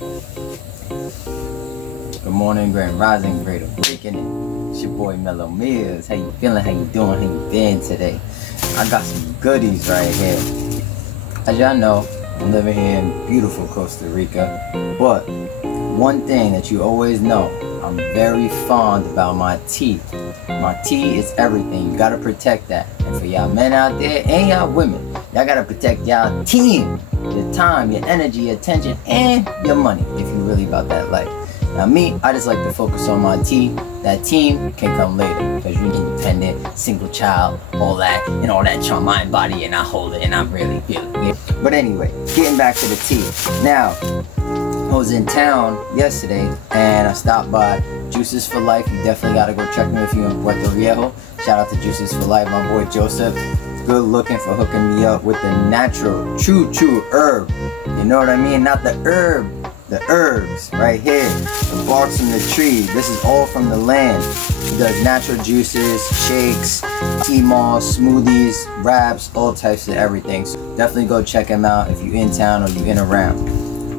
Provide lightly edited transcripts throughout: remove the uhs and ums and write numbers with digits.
Good morning, Grand Rising, Great Awakening. It's your boy Mellow Mills. How you feeling? How you doing? How you been today? I got some goodies right here. As y'all know, I'm living here in beautiful Costa Rica. But one thing that you always know, I'm very fond about my tea. My tea is everything. You gotta protect that. And for y'all men out there and y'all women, y'all gotta protect y'all team. Your time, your energy, your attention, and your money if you really about that life. Now me, I just like to focus on my tea. That team can come later because you're independent, single child, all that, and all that charm, mind, body, and I hold it and I really feel it. Yeah. But anyway, getting back to the tea. Now, I was in town yesterday and I stopped by Juices for Life. You definitely gotta go check me if you're in Puerto Viejo. Shout out to Juices for Life, my boy Joseph. Good looking for hooking me up with the natural, true herb. You know what I mean? Not the herb. The herbs right here, the barks from the tree. This is all from the land. He does natural juices, shakes, tea moss, smoothies, wraps, all types of everything. So definitely go check him out if you're in town or you're in around.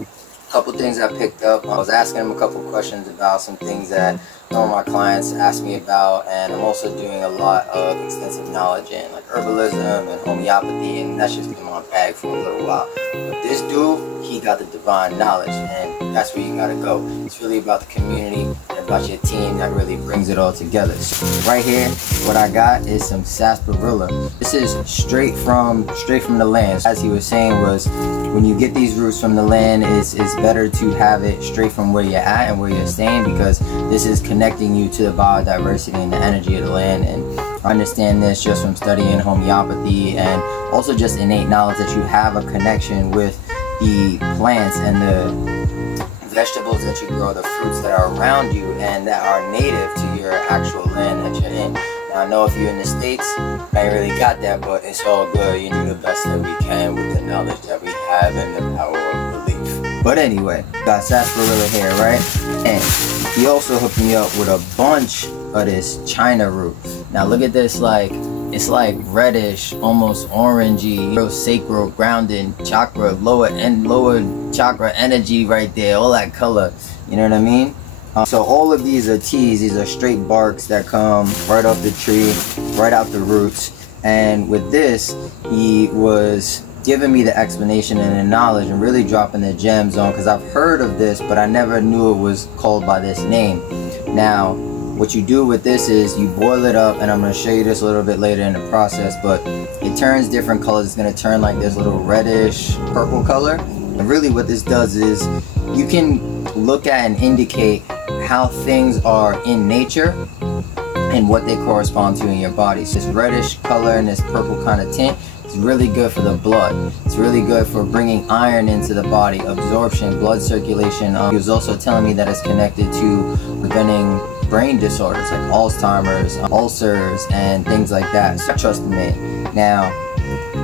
A couple things I picked up. I was asking him a couple questions about some things that some of my clients asked me about, and I'm also doing a lot of extensive knowledge in like herbalism and homeopathy, and that's just been my bag for a little while. But this dude, he got the divine knowledge, and that's where you gotta go. It's really about the community and about your team that really brings it all together. So right here, what I got is some sarsaparilla. This is straight from the land. As he was saying, was when you get these roots from the land, it's better to have it straight from where you're at and where you're staying, because this is connecting you to the biodiversity and the energy of the land. And I understand this just from studying homeopathy and also just innate knowledge that you have a connection with the plants and the vegetables that you grow, the fruits that are around you and that are native to your actual land that you're in. Now I know if you're in the States, I ain't really got that, but it's all good. You do the best that we can with the knowledge that we have and the power of belief. But anyway, got sarsaparilla here, right? And he also hooked me up with a bunch of this China root. Now look at this, it's like reddish, almost orangey, real sacral, grounding chakra, lower chakra energy right there, all that color, you know what I mean? So all of these are teas. These are straight barks that come right off the tree, right out the roots. And with this, he was giving me the explanation and the knowledge and really dropping the gems on, because I've heard of this, but I never knew it was called by this name. Now, what you do with this is you boil it up, and I'm going to show you this a little bit later in the process, but it turns different colors. It's going to turn like this little reddish purple color. And really what this does is you can look at and indicate how things are in nature and what they correspond to in your body. So this reddish color and this purple kind of tint is really good for the blood. It's really good for bringing iron into the body, absorption, blood circulation. He was also telling me that it's connected to preventing brain disorders like Alzheimer's, ulcers, and things like that. So I trust the man. Now,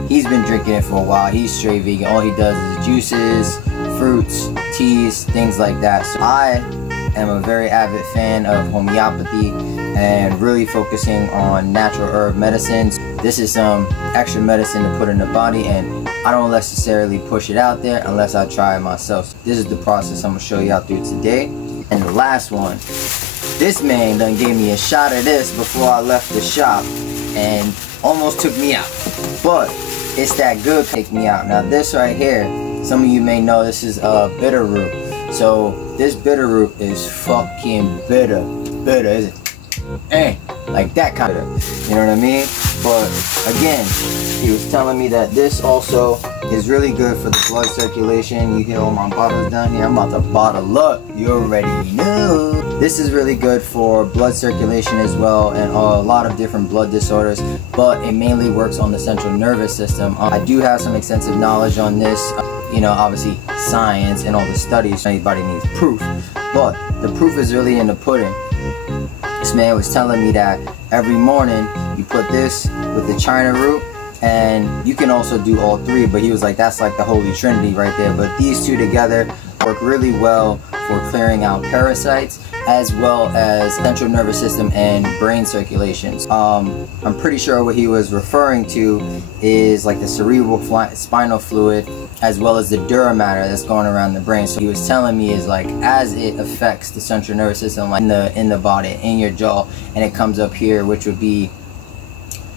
he's been drinking it for a while. He's straight vegan. All he does is juices, fruits, teas, things like that. So I am a very avid fan of homeopathy and really focusing on natural herb medicines. This is some extra medicine to put in the body, and I don't necessarily push it out there unless I try it myself. This is the process I'm going to show y'all through today. And the last one, this man done gave me a shot of this before I left the shop and almost took me out. But it's that good take me out. Now this right here, some of you may know this is bitter root. So this bitter root is fucking bitter. Bitter, is it? Like that kind of, you know what I mean? But again, he was telling me that this also is really good for the blood circulation. You hear all my bottles down here? I'm about to bottle up. You already know. This is really good for blood circulation as well, and a lot of different blood disorders, but it mainly works on the central nervous system. I do have some extensive knowledge on this, you know, obviously science and all the studies. Anybody needs proof, but the proof is really in the pudding. This man was telling me that every morning you put this with the China root, and you can also do all three, but he was like, that's like the holy trinity right there. But these two together work really well for clearing out parasites, as well as central nervous system and brain circulations. I'm pretty sure what he was referring to is like the cerebral spinal fluid as well as the dura matter that's going around the brain. So he was telling me is like as it affects the central nervous system, like in the body, in your jaw, and it comes up here, which would be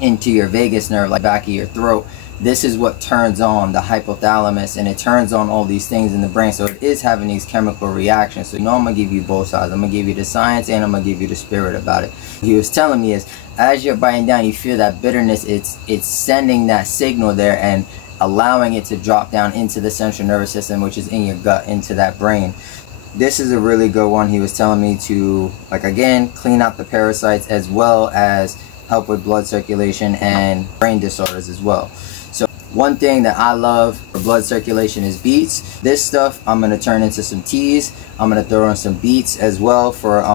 into your vagus nerve, like back of your throat. This is what turns on the hypothalamus, and it turns on all these things in the brain. So it is having these chemical reactions. So I'm gonna give you both sides. I'm gonna give you the science and I'm gonna give you the spirit about it. He was telling me is as you're biting down, you feel that bitterness. It's sending that signal there and allowing it to drop down into the central nervous system, which is in your gut, into that brain. This is a really good one. He was telling me to, like, again, clean out the parasites as well as help with blood circulation and brain disorders as well. So one thing that I love for blood circulation is beets. This stuff I'm going to turn into some teas. I'm going to throw in some beets as well for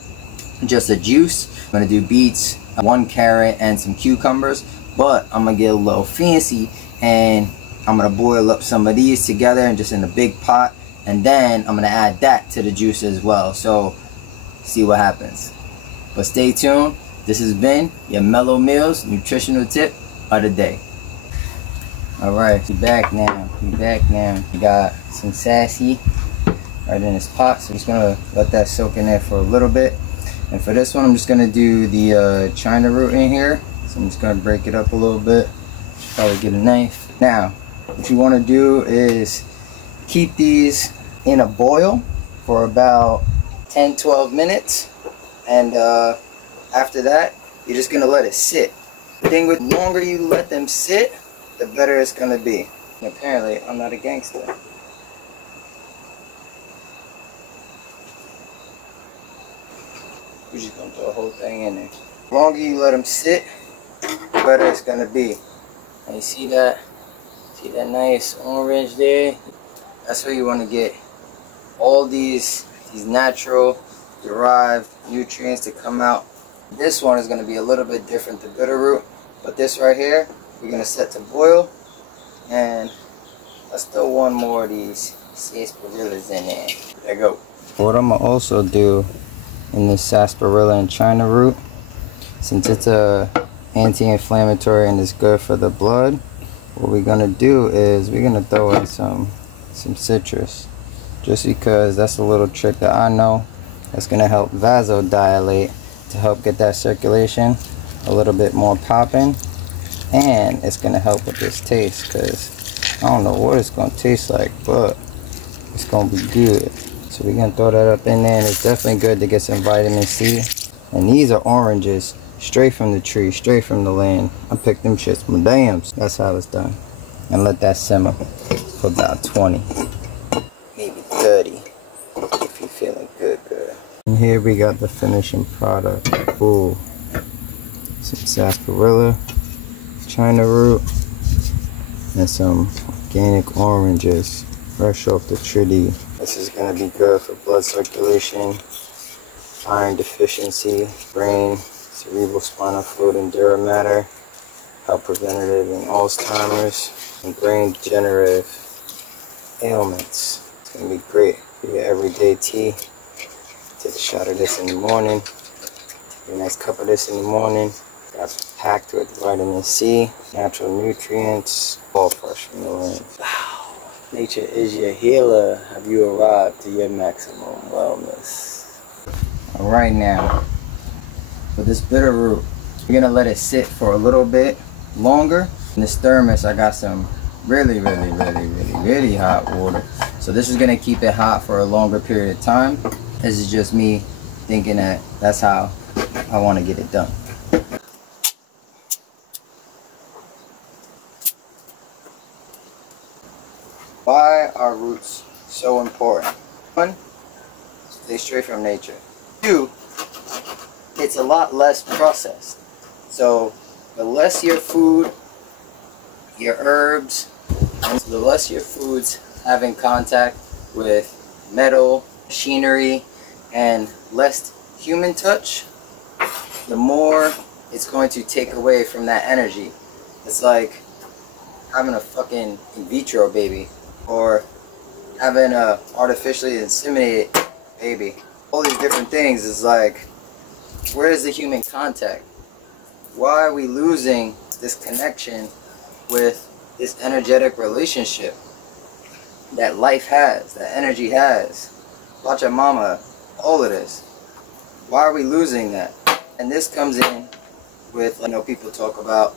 just a juice. I'm going to do beets, 1 carrot, and some cucumbers. But I'm going to get a little fancy and I'm going to boil up some of these together and just in a big pot. And then I'm going to add that to the juice as well. So see what happens. But stay tuned. This has been your Mellow Meals nutritional tip of the day. Alright, we back now. We back now. We got some sassy right in this pot. So I'm just going to let that soak in there for a little bit. And for this one, I'm just going to do the China root in here. So I'm just going to break it up a little bit. Probably get a knife. Now, what you want to do is keep these in a boil for about 10-12 minutes. And after that, you're just going to let it sit. The thing with the longer you let them sit, the better it's going to be. And apparently, I'm not a gangster. We're just going to throw the whole thing in there. The longer you let them sit, the better it's going to be. And you see that? See that nice orange there? That's where you want to get all these natural derived nutrients to come out. This one is going to be a little bit different, the bitter root. But this right here, we're going to set to boil. And let's throw one more of these sarsaparillas in there. There you go. What I'm going to also do in this sarsaparilla and China root, since it's a anti-inflammatory and it's good for the blood, what we're going to do is we're going to throw in some citrus. Just because that's a little trick that I know that's going to help vasodilate to help get that circulation a little bit more popping. And it's going to help with this taste, because I don't know what it's going to taste like, but it's going to be good. So we're going to throw that up in there, and it's definitely good to get some vitamin C. And these are oranges straight from the tree, straight from the land. I picked them shits, my dams. That's how it's done. And let that simmer for about 20, maybe 30, if you're feeling good. And here we got the finishing product. Ooh, some sarsaparilla, China root, and some organic oranges fresh off the tree. This is going to be good for blood circulation, iron deficiency, brain, cerebral spinal fluid and dura matter, help preventative and Alzheimer's, and brain degenerative ailments. It's going to be great for your everyday tea. Take a shot of this in the morning, take a nice cup of this in the morning. Got packed with vitamin C, natural nutrients, all fresh from the land. Wow. Nature is your healer. Have you arrived to your maximum wellness? Alright, now, for this bitter root, we're going to let it sit for a little bit longer. In this thermos, I got some really hot water. So this is going to keep it hot for a longer period of time. This is just me thinking that that's how I want to get it done. Why are roots so important? 1, stay straight from nature. 2, it's a lot less processed. So the less your food, your herbs, and the less your foods have in contact with metal, machinery, and less human touch, the more it's going to take away from that energy. It's like having a fucking in vitro baby, or having a artificially inseminated baby. all these different things is like, where is the human contact? Why are we losing this connection with this energetic relationship that life has, that energy has? Pachamama, all of this. Why are we losing that? And this comes in with, you know, people talk about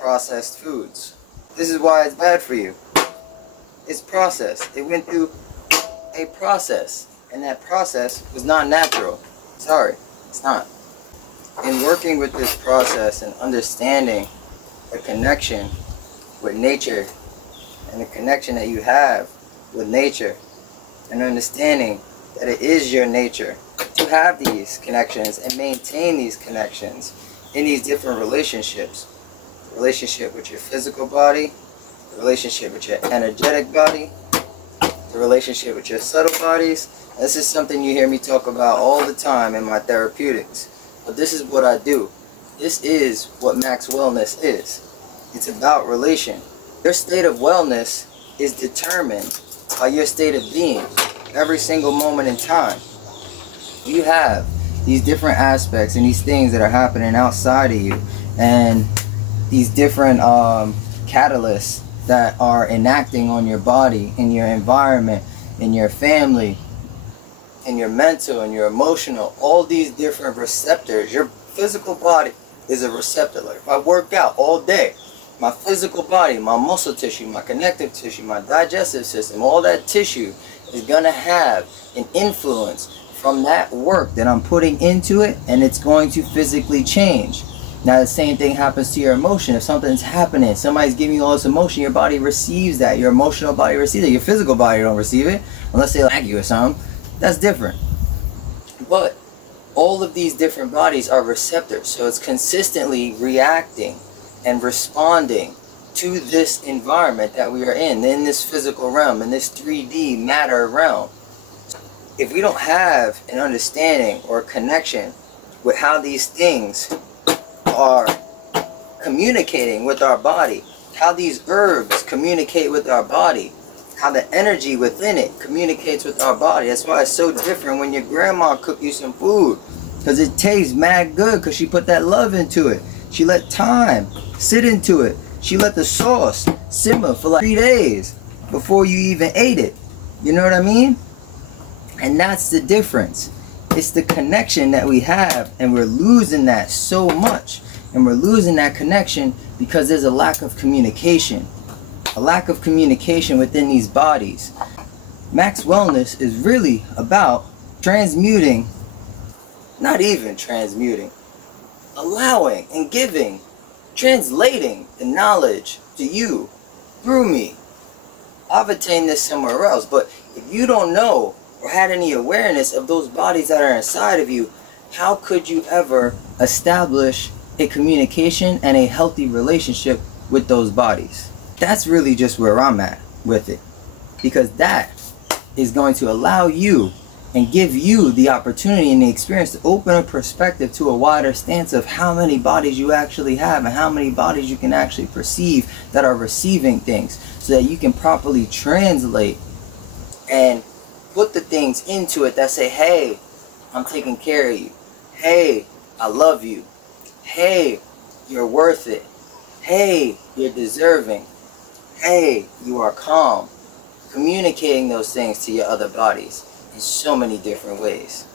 processed foods. This is why it's bad for you. It's processed. It went through a process, and that process was not natural. Sorry, it's not. In working with this process and understanding the connection with nature and the connection that you have with nature, and understanding that it is your nature to have these connections and maintain these connections in these different relationships. The relationship with your physical body, the relationship with your energetic body, the relationship with your subtle bodies. This is something you hear me talk about all the time in my therapeutics. But this is what I do. This is what Maxwellness is. It's about relation. Your state of wellness is determined by your state of being every single moment in time. You have these different aspects and these things that are happening outside of you, and these different catalysts that are enacting on your body, in your environment, in your family, in your mental and your emotional, all these different receptors. Your physical body is a receptor. Like if I work out all day, my physical body, my muscle tissue, my connective tissue, my digestive system, all that tissue is going to have an influence from that work that I'm putting into it, and it's going to physically change. Now the same thing happens to your emotion. If something's happening, somebody's giving you all this emotion, your body receives that. Your emotional body receives it. Your physical body don't receive it unless they like you or something. That's different. But all of these different bodies are receptors, so it's consistently reacting and responding to this environment that we are in this physical realm, in this 3D matter realm. If we don't have an understanding or connection with how these things are communicating with our body, how these herbs communicate with our body, how the energy within it communicates with our body. That's why it's so different when your grandma cooked you some food, because it tastes mad good because she put that love into it. She let time sit into it. She let the sauce simmer for like 3 days before you even ate it. You know what I mean? And that's the difference. It's the connection that we have, and we're losing that so much. And we're losing that connection because there's a lack of communication. A lack of communication within these bodies. Maxwellness is really about transmuting, not even transmuting, allowing and giving, translating the knowledge to you through me. I've attained this somewhere else, but if you don't know or had any awareness of those bodies that are inside of you, how could you ever establish a communication and a healthy relationship with those bodies? That's really just where I'm at with it, because that is going to allow you and give you the opportunity and the experience to open a perspective to a wider stance of how many bodies you actually have and how many bodies you can actually perceive that are receiving things, so that you can properly translate and put the things into it that say, hey, I'm taking care of you. Hey, I love you. Hey, you're worth it. Hey, you're deserving. Hey, you are calm. Communicating those things to your other bodies in so many different ways.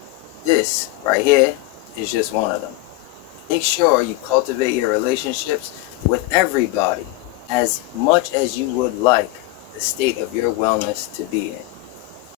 This right here is just one of them. Make sure you cultivate your relationships with everybody as much as you would like the state of your wellness to be in.